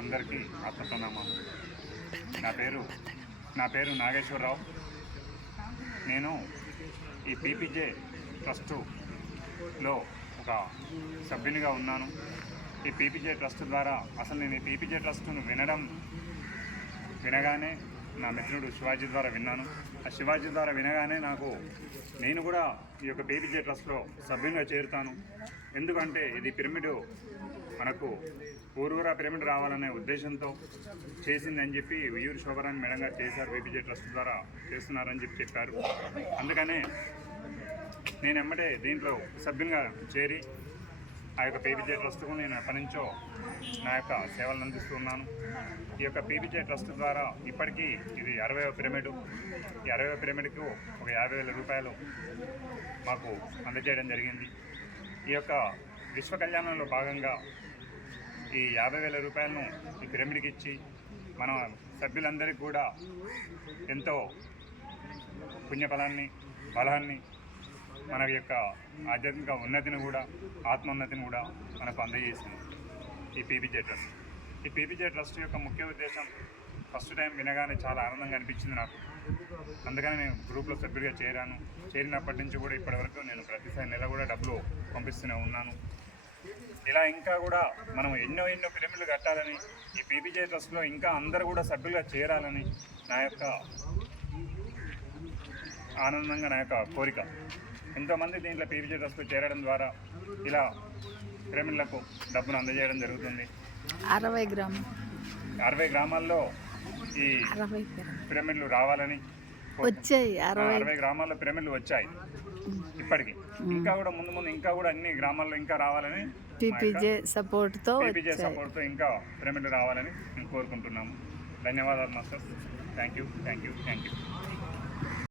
అందరికీ ఆత్మప్రణామాలు. నా పేరు నాగేశ్వరరావు. నేను ఈ పీపీజే ట్రస్టులో ఒక సభ్యునిగా ఉన్నాను. ఈ పీపీజే ట్రస్ట్ ద్వారా అసలు నేను ఈ పీపీజే ట్రస్టును వినగానే నా మిత్రుడు శివాజీ ద్వారా విన్నాను. ఆ శివాజీ ద్వారా వినగానే నేను కూడా ఈ యొక్క పీపీజే ట్రస్ట్లో సభ్యునిగా చేరుతాను. ఎందుకంటే ఇది పిరమిడ్, మనకు ఊరూరా పిరమిడ్ రావాలనే ఉద్దేశంతో చేసిందని చెప్పి ఉయ్యూరు శోభరాణి మేడం గారు చేశారు. పీపీజే ట్రస్ట్ ద్వారా చేస్తున్నారని చెప్పారు. అందుకనే నేను ఎమ్మటే దీంట్లో సభ్యునిగా చేరి ఆ యొక్క పీపీజే ట్రస్ట్కు నేను ఎప్పటి నుంచో నా యొక్క సేవలను అందిస్తున్నాను. ఈ యొక్క పీపీజే ట్రస్ట్ ద్వారా ఇప్పటికీ ఇది 60వ పిరమిడ్. ఈ 60వ పిరమిడ్కు ఒక 50,000 రూపాయలు మాకు అందజేయడం జరిగింది. ఈ యొక్క విశ్వ కళ్యాణంలో భాగంగా ఈ 50,000 రూపాయలను ఈ పిరమిడ్కి ఇచ్చి మన సభ్యులందరికీ కూడా ఎంతో పుణ్యఫలాన్ని, బలాన్ని, మన యొక్క ఆధ్యాత్మిక ఉన్నతిని కూడా, ఆత్మోన్నతిని కూడా మనకు అందజేసింది ఈ పీపీజే ట్రస్ట్. ఈ పీపీజే ట్రస్ట్ యొక్క ముఖ్య ఉద్దేశం ఫస్ట్ టైం వినగానే చాలా ఆనందంగా అనిపించింది నాకు. అందుకని నేను గ్రూప్లో సభ్యుడిగా చేరినప్పటి నుంచి కూడా ఇప్పటివరకు నేను ప్రతిసారి నెల కూడా డబ్బులు పంపిస్తూనే ఉన్నాను. ఇలా ఇంకా కూడా మనం ఎన్నో పిరమిడ్లు కట్టాలని, ఈ పీపీజే ట్రస్ట్లో ఇంకా అందరూ కూడా సభ్యులుగా చేరాలని నా యొక్క ఆనందంగా నా యొక్క కోరిక. ఎంతోమంది దీంట్లో పీపీజే ట్రస్ట్లో చేరడం ద్వారా ఇలా పిరమిడ్లకు డబ్బును అందజేయడం జరుగుతుంది. 60 గ్రామాల్లో ఈ పిరమిడ్లు రావాలని వచ్చాయి. 60 గ్రామాల్లో పిరమిడ్లు వచ్చాయి ఇప్పటికి. ఇంకా కూడా ముందు ఇంకా కూడా అన్ని గ్రామాల్లో ఇంకా రావాలని, పీపీజే సపోర్ట్తో ఇంకా పిరమిడ్లు రావాలని మేము కోరుకుంటున్నాము. ధన్యవాదాలు మాస్టర్. Thank you.